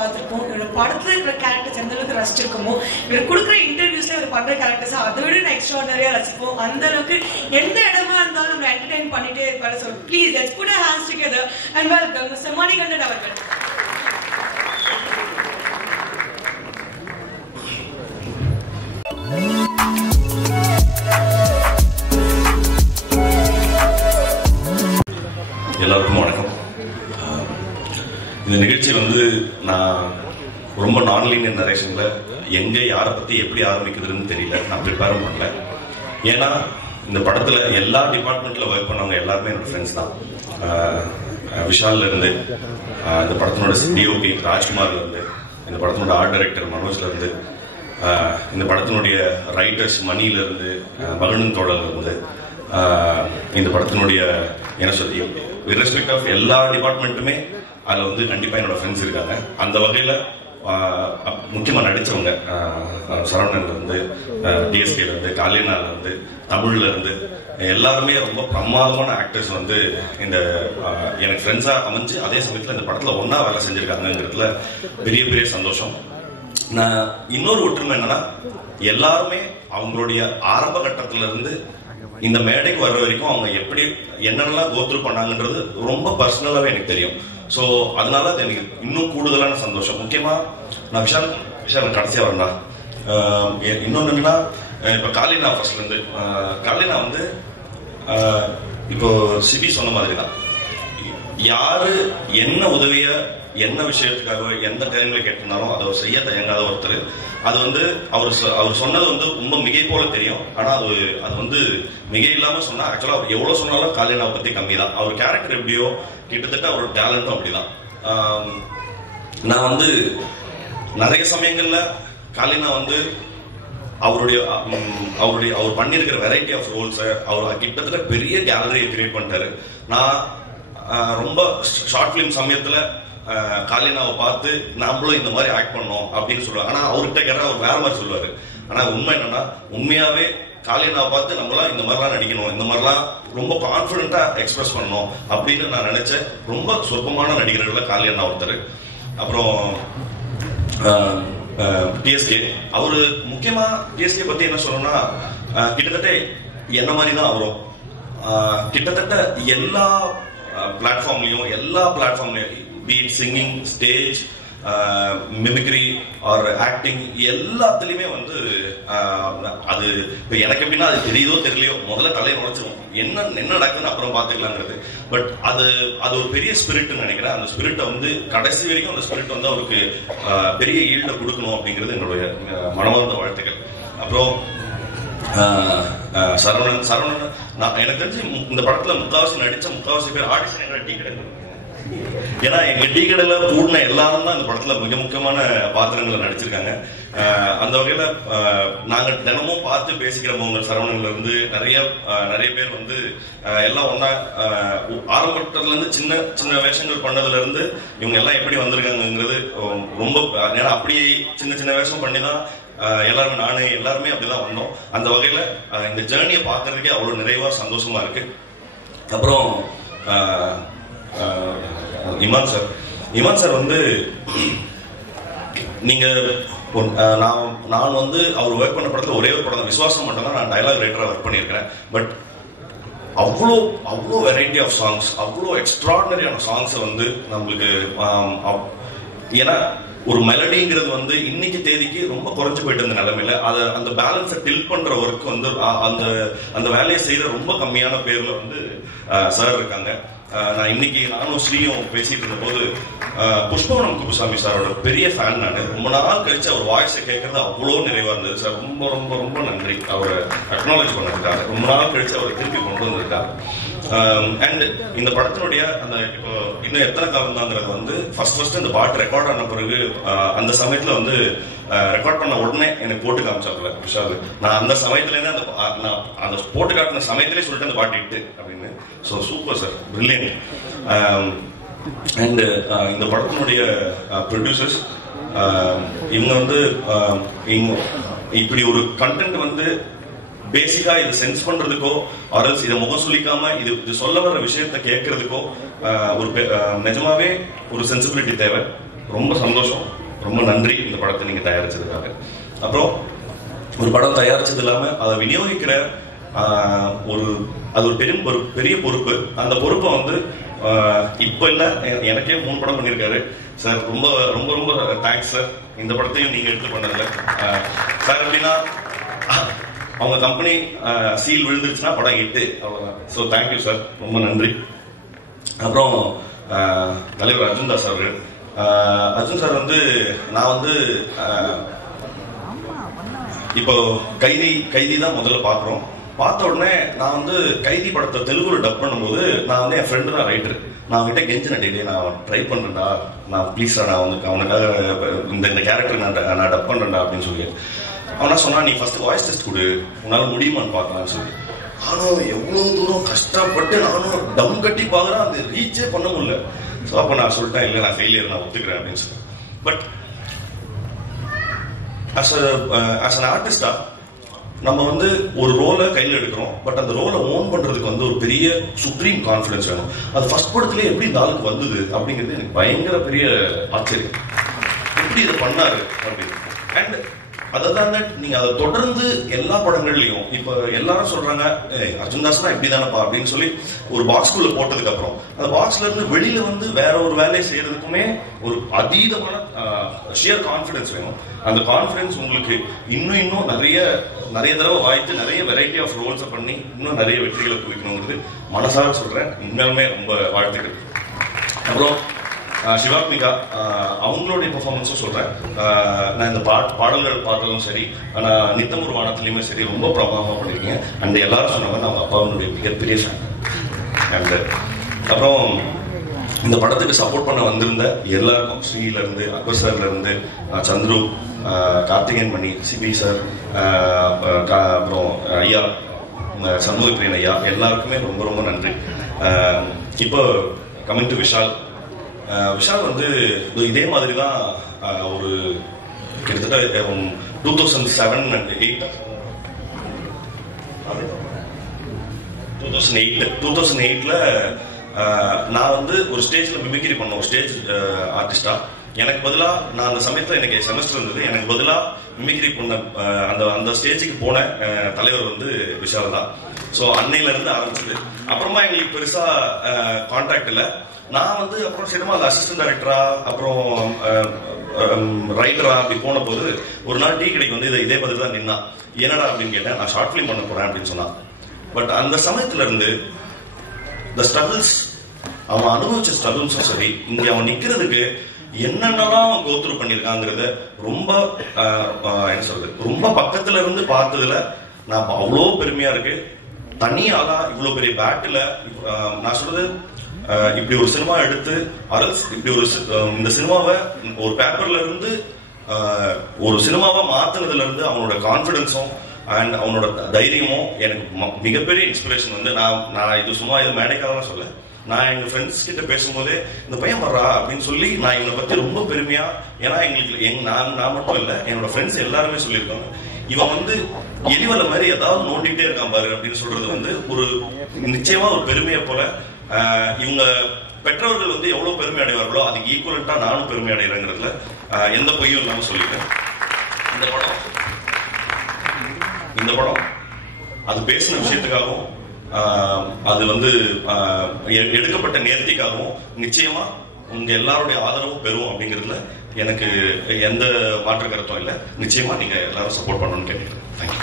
பார்த்திருப்போம். இவரோட படத்துல இருக்கிற கேரக்டர்ஸ் எந்த அளவுக்கு ரசிச்சிருக்கோமோ, இவர் கொடுக்குற இன்டர்வியூஸ்ல இவர் பண்ற கேரக்டர்ஸ் அதை விட எக்ஸ்ட்ராடனரியா ரசிப்போம். அந்த அளவுக்கு எந்த இடமா இருந்தாலும் நம்ம என்டர்டெயின் பண்ணிட்டே இருப்பாரு. So please let's put our hands together and welcome Mr. Manikandan அவர்கள். எல்லாருக்கும் வணக்கம். இந்த நிகழ்ச்சி வந்து நான் ரொம்ப நான்லீனியர் நரேஷன்ல எங்க யாரை பத்தி எப்படி ஆரம்பிக்குதுன்னு தெரியல, நான் ப்ரிப்பேரும் பண்ணல. ஏன்னா இந்த படத்துல எல்லா டிபார்ட்மெண்ட்ல ஒர்க் பண்ணவங்க எல்லாருமே என்னோட ஃப்ரெண்ட்ஸ் தான். விஷால்ல இருந்து, இந்த படத்தினோட டிஓபி ராஜ்குமார்ல இருந்து, இந்த படத்தினோட ஆர்ட் டைரக்டர் மனோஜ்ல இருந்து, இந்த படத்தினுடைய ரைட்டர்ஸ் மணியில இருந்து, மகனன் தோழர்ல இருந்து, இந்த படத்தினுடைய என்ன சொல்லி இர்ரெஸ்பெக்ட் ஆஃப் எல்லா டிபார்ட்மெண்ட்டுமே அதுல வந்து கண்டிப்பா என்னோட ஃப்ரெண்ட்ஸ் இருக்காங்க. அந்த வகையில முக்கியமா நடிச்சவங்க சரவணன்ல இருந்து, டிஎஸ்கேல இருந்து, காலினால இருந்து, தமிழ்ல இருந்து எல்லாருமே ரொம்ப பிரமாதமான ஆக்டர்ஸ் வந்து இந்த எனக்கு ஃப்ரெண்ட்ஸா அமைஞ்சு அதே சமயத்துல இந்த படத்துல ஒன்னா வேலை செஞ்சிருக்காங்கிறதுல பெரிய பெரிய சந்தோஷம். நான் இன்னொரு ஒற்றுமை என்னன்னா, எல்லாருமே அவங்களுடைய ஆரம்ப கட்டத்துல இருந்து இந்த மேடைக்கு வர்ற வரைக்கும் அவங்க எப்படி என்னென்னலாம் கோத்ரூ பண்ணாங்கன்றது ரொம்ப பர்சனலாவே எனக்கு தெரியும். ஸோ அதனால அது எனக்கு இன்னும் கூடுதலான சந்தோஷம். முக்கியமா நான் விஷால் கடைசியா வரேன்டா. இன்னொன்னு என்னன்னா, இப்ப காலினா ஃபர்ஸ்ட்ல இருந்து காலினா வந்து இப்போ சிபி சொன்ன மாதிரி தான், யாரு என்ன உதவிய என்ன விஷயத்துக்காக எந்த டைம்ல கேட்டிருந்தாலும் அதை செய்ய தயங்காத ஒருத்தர். அது வந்து அவர் சொன்னது வந்து ரொம்ப மிகை போல தெரியும், ஆனா அது வந்து மிகை இல்லாம சொன்னா ஆக்சுவலா அவர் எவ்வளவு சொன்னாலும் காலினாவை பத்தி கம்மி தான். அவர் கேரக்டர் எப்படியோ கிட்டத்தட்ட அவரோட டேலண்டும் அப்படிதான். நான் வந்து நிறைய சமயங்கள்ல காலினா வந்து அவர் பண்ணிருக்கிற வெரைட்டி ஆஃப் ரோல்ஸ் அவர் கிட்டத்தட்ட பெரிய கேலரியை கிரியேட் பண்ணிட்டாரு. நான் ரொம்ப ஷார்ட் பிலிம் சமயத்துல காலினாவை பார்த்து நாமளும் இந்த மாதிரி ஆக்ட் பண்ணோம் அப்படின்னு சொல்லுவாங்க. ஆனா அவர்கிட்ட கேட்டா அவர் வேற மாதிரி சொல்லுவாரு. ஆனா உண்மை என்னன்னா, உண்மையாவே காலினாவை பார்த்து நம்மளாம் இந்த மாதிரிலாம் நடிக்கணும், இந்த மாதிரிலாம் ரொம்ப கான்பிடண்டா எக்ஸ்பிரஸ் பண்ணணும் அப்படின்னு நான் நினைச்சேன். ரொம்ப சொற்பமான நடிகர்கள்ல காலினா ஒருத்தர். அப்புறம் டிஎஸ்கே, அவரு முக்கியமா டிஎஸ்கே பத்தி என்ன சொல்லணும்னா, கிட்டத்தட்ட என்ன மாதிரி தான் அவரும் கிட்டத்தட்ட எல்லா பிளாட்ஃபார்ம்லயும் beat singing, stage, mimicry or acting எல்லாத்துலயுமே வந்து அது இப்ப எனக்கு எப்படின்னா, அது தெரியுதோ தெரியலையோ முதல்ல தலையை நுழைச்சிரும், என்ன நடக்குன்னு அப்புறம் பாத்துக்கலாங்கிறது. பட் அது ஒரு பெரிய ஸ்பிரிட்னு நினைக்கிறேன். அந்த ஸ்பிரிட்டை வந்து கடைசி வரைக்கும் அந்த ஸ்பிரிட் வந்து அவருக்கு பெரிய ஈல்ட கொடுக்கணும் அப்படிங்கிறது என்னுடைய மனமார்ந்த வாழ்த்துக்கள். அப்புறம் சரவணன் எனக்கு தெரிஞ்சு இந்த படத்துல முக்காவாசி பேர் ஆடிஷன் எங்க டீ கடை, ஏன்னா எங்க டீ கடையில கூடின எல்லாரும் தான் இந்த படத்துல மிக முக்கியமான பாத்திரங்களை நடிச்சிருக்காங்க. அந்த வகையில நாங்க தினமும் பார்த்து பேசிக்கிறவங்க சரவணன்ல இருந்து நிறைய பேர் வந்து எல்லாம் ஒன்னா ஆரம்பத்துல இருந்து சின்ன சின்ன வேஷங்கள் பண்ணதுல இருந்து இவங்க எல்லாம் எப்படி வந்திருக்காங்கிறது ரொம்ப, ஏன்னா அப்படியே சின்ன சின்ன வேஷம் பண்ணிதான் எல்லாருமே எல்லாருமே அப்படிதான் வந்தோம். அந்த வகையில இந்த ஜேர்னியை பார்க்கறதுக்கே அவ்வளவு நிறைவா சந்தோஷமா இருக்கு. அப்புறம் இமான் சார் வந்து நீங்க நான் வந்து அவர் ஒர்க் பண்ண படத்துல ஒரே ஒரு படம் விசுவாசம் மட்டும் தான் நான் டயலாக் ரைட்டரா ஒர்க் பண்ணியிருக்கிறேன். பட் அவ்வளோ வெரைட்டி ஆஃப் சாங்ஸ், அவ்வளோ எக்ஸ்ட்ராடினரியான சாங்ஸ் வந்து நம்மளுக்கு, ஏன்னா ஒரு மெலடிங்கிறது வந்து இன்னைக்கு தேதிக்கு ரொம்ப குறைஞ்சு போயிட்டு இருந்த நிலைமையில அந்த பேலன்ஸை டில் பண்ற ஒர்க் வந்து அந்த வேலையை செய்யற ரொம்ப கம்மியான பேர்ல வந்து சார் இருக்காங்க. நான் இன்னைக்கு நானும் ஸ்ரீயும் பேசிட்டு இருந்த போது புஷ்பவனம் குப்புசாமி சாரோட பெரிய ஃபேன் நான். ரொம்ப நாள் கழிச்சு அவர் வாய்ஸை கேட்கறது அவ்வளோ நிறைவா இருந்தது சார். ரொம்ப ரொம்ப ரொம்ப நன்றி அவரை அக்னாலேஜ் பண்ணதுக்காக. ரொம்ப நாள் கழிச்சு அவரை திருப்பி கொண்டு வந்திருக்காரு. அண்ட் இந்த படத்தினுடைய அந்த இப்போ இன்னும் எத்தனை காலம் தாங்கிறது வந்து ஃபர்ஸ்ட் இந்த பாட்டு ரெக்கார்ட் ஆன பிறகு அந்த சமயத்துல வந்து ரெக்கார்ட் பண்ண உடனே எனக்கு போட்டு காமிச்சாப்புல விஷால். நான் அந்த சமயத்துல அந்த போட்டு காட்டின சமயத்திலே சொல்லிட்டு அந்த பாட்டு இட்டு அப்படின்னு. So super sir, brilliant. And இந்த படத்தினுடைய ப்ரொடியூசர்ஸ் இவங்க வந்து இப்படி ஒரு கண்டென்ட் வந்து பேசிக்கா இதை சென்ஸ் பண்றதுக்கோ ஆர்எல்ஸ் இதை முகம் சொல்லிக்காம இது சொல்ல வர்ற விஷயத்த கேட்கறதுக்கோ ஒரு நிஜமாவே ஒரு சென்சிபிலிட்டி தேவை. ரொம்ப சந்தோஷம், ரொம்ப நன்றி இந்த படத்தை நீங்க தயாரிச்சதுக்காக. அப்புறம் ஒரு படம் தயாரிச்சது இல்லாம அதை விநியோகிக்கிற அது ஒரு பெரிய பொறுப்பு. அந்த பொறுப்பை வந்து இப்ப இல்ல, எனக்கே 3 படம் பண்ணிருக்காரு சார். ரொம்ப ரொம்ப ரொம்ப தேங்க்ஸ் சார். இந்த படத்தையும் நீங்க எடுத்து பண்ணல சார். எப்படின்னா அவங்க கம்பெனி சீல் விழுந்துருச்சுன்னா படம் 8 அவ்வளவுதான். ஸோ தேங்க்யூ சார், ரொம்ப நன்றி. அப்புறம் தலைவர் அர்ஜுன் தாஸ் அவர்கள். அர்ஜுன் சார் வந்து நான் வந்து இப்போ கைதி தான் முதல்ல பாக்குறோம். பார்த்த உடனே நான் வந்து கைதி படத்தை தெலுங்குல டப் பண்ணும்போது நான் வந்து என் ஃப்ரெண்டு தான் ரைட்டர். நான் அவன்கிட்ட கெஞ்சினேன், டெய்லி நான் ட்ரை பண்றேன்டா, நான் ப்ளீஸ்டா நான் அவனுக்காக இந்த கேரக்டர் நான் டப் பண்றேன்டா அப்படின்னு சொல்லி. அவனா சொன்னா, நீ ஃபர்ஸ்ட் வாய்ஸ் டெஸ்ட் கொடு, உன்னால முடியுமான்னு பார்க்கலாம்னு சொல்லி. நானும் எவ்வளவு தூரம் கஷ்டப்பட்டு நானும் டம் கட்டி பாக்குறேன், அந்த ரீச்சே பண்ண முடியல. ஸோ அப்போ நான் சொல்லிட்டேன், இல்லை நான் ஃபெயிலியர், நான் ஒத்துக்கிறேன் அப்படின்னு சொல்லி. பட் as an ஆர்டிஸ்டா நம்ம வந்து ஒரு ரோலை கையில் எடுக்கிறோம். பட் அந்த ரோலை ஓன் பண்றதுக்கு வந்து ஒரு பெரிய சுப்ரீம் கான்ஃபிடன்ஸ் வேணும். அது ஃபர்ஸ்ட் படத்திலே எப்படி இந்த ஆளுக்கு வந்தது அப்படிங்கிறது எனக்கு பயங்கர பெரிய ஆச்சரியம். எப்படி இதை பண்ணாரு அப்படின்னு. அண்ட் அதான் நீங்க அதை தொடர்ந்து எல்லா படங்கள்லயும் இப்ப எல்லாரும் சொல்றாங்க, அர்ஜுன் தாஸ்னா இப்படிதானப்பா அப்படின்னு சொல்லி ஒரு பாக்ஸ்குள்ள போட்டதுக்கு அப்புறம் அந்த பாக்ஸ்ல இருந்து வெளியில வந்து வேற ஒரு வேலையை செய்யறதுக்குமே ஒரு அதீதமான ஷியர் கான்பிடன்ஸ் வேணும். அந்த கான்பிடன்ஸ் உங்களுக்கு இன்னும் நிறைய தடவை வாய்த்து நிறைய வெரைட்டி ஆஃப் ரோல்ஸை பண்ணி இன்னும் நிறைய வெற்றிகளை குவிக்கணுங்கிறது மனசார சொல்றேன். உண்மையாலுமே ரொம்ப வாழ்த்துக்கள். அப்புறம் சிவாத்மிகா அவங்களுடைய பெர்ஃபார்மன்ஸும் சொல்றேன். நான் இந்த பாடல்கள் பார்த்ததும் சரி, நான் நித்தம் ஒரு வானத்திலையுமே சரி ரொம்ப பிரபாவமா பண்ணிருக்கீங்க. அண்ட் எல்லாரும் சொன்னாங்க நம்ம அப்பாவுடைய மிகப்பெரிய ஃபேன். அண்ட் அப்புறம் இந்த படத்துக்கு சப்போர்ட் பண்ண வந்திருந்த எல்லாருக்கும், ஸ்ரீல இருந்து அக்பர் சார்ல இருந்து சந்துரு, கார்த்திகேயன் மணி, சிபி சார், அப்புறம் ஐயா சண்முகப்பிரியன் ஐயா, எல்லாருக்குமே ரொம்ப ரொம்ப நன்றி. இப்போ கமிங் டு விஷால் வந்து இதே மாதிரி தான் ஒரு கிட்டத்தட்ட 2007 and 2008ல நான் வந்து ஒரு ஸ்டேஜ்ல மிமிக்ரி பண்ண ஒரு ஸ்டேஜ் ஆர்டிஸ்டா. எனக்கு பதிலா நான் அந்த சமயத்துல எனக்கு செமஸ்டர் இருந்தது, எனக்கு பதிலா மிமிக்ரி பண்ண அந்த ஸ்டேஜுக்கு போன தலைவர் வந்து விஷால் தான். ஸோ அன்னையில இருந்து ஆரம்பிச்சது. அப்புறமா எங்களுக்கு பெருசா கான்டாக்ட் இல்லை. நான் வந்து அப்புறம் சினிமாவில் அசிஸ்டன்ட் டைரக்டரா அப்புறம் ரைட்டரா அப்படி போன போது ஒரு நாள் டீ கடைக்கு வந்து இதே பதில் தான் நின்னா. என்னடா அப்படின்னு கேட்டேன். நான் ஷார்ட் ஃபிலிம் பண்ண போறேன் அப்படின்னு சொன்னான். பட் அந்த சமயத்துல இருந்து த ஸ்ட்ரகிள்ஸ், அவன் அனுபவிச்ச ஸ்ட்ரகிள்ஸும் சரி, இங்க அவன் நிக்கிறதுக்கு என்னென்னலாம் கோத்ரூ பண்ணிருக்காங்கிறத ரொம்ப என்ன சொல்றது, ரொம்ப பக்கத்துல இருந்து பார்த்ததுல நான் அவ்வளோ பெருமையா இருக்கு. தனியாளா இவ்வளவு பெரிய பேட்டில் நான் சொல்றது, இப்படி ஒரு சினிமா எடுத்து இப்படி ஒரு இந்த சினிமாவை ஒரு பேப்பர்ல இருந்து ஒரு சினிமாவை மாத்தினதுல இருந்து அவனோட கான்பிடன்ஸும் அண்ட் அவனோட தைரியமும் எனக்கு மிகப்பெரிய இன்ஸ்பிரேஷன். வந்து நான் இது சும்மா இது மேடைக்காக சொல்ல, நான் எங்க ஃப்ரெண்ட்ஸ் கிட்ட பேசும்போதே இந்த பையன் வர்றா அப்படின்னு சொல்லி நான் இவனை பத்தி ரொம்ப பெருமையா, ஏன்னா எங்களுக்கு நான் மட்டும் இல்ல, என்னோட ஃப்ரெண்ட்ஸ் எல்லாருமே சொல்லியிருக்காங்க, இவன் வந்து எரிவலை மாதிரி ஏதாவது நோண்டிட்டே இருக்கான் பாரு அப்படின்னு சொல்றது வந்து ஒரு நிச்சயமா ஒரு பெருமையை போல. இவங்க பெற்றவர்கள் வந்து எவ்வளவு பெருமை அடைவார்களோ அதுக்கு ஈக்குவலண்டா நானும் பெருமை அடைகிறேங்கிறதுல எந்த பொய்யும் இல்லாம சொல்லிட்டேன். இந்த படம் அது பேசின விஷயத்துக்காகவும் அது வந்து எடுக்கப்பட்ட நேர்த்திக்காகவும் நிச்சயமா உங்க எல்லாருடைய ஆதரவும் பெறும் அப்படிங்கிறதுல எனக்கு எந்த மாற்று கருத்தும் இல்லை. நிச்சயமா நீங்க எல்லாரும் சப்போர்ட் பண்ணணும்னு கேட்டுக்கிறேன். தேங்க்யூ.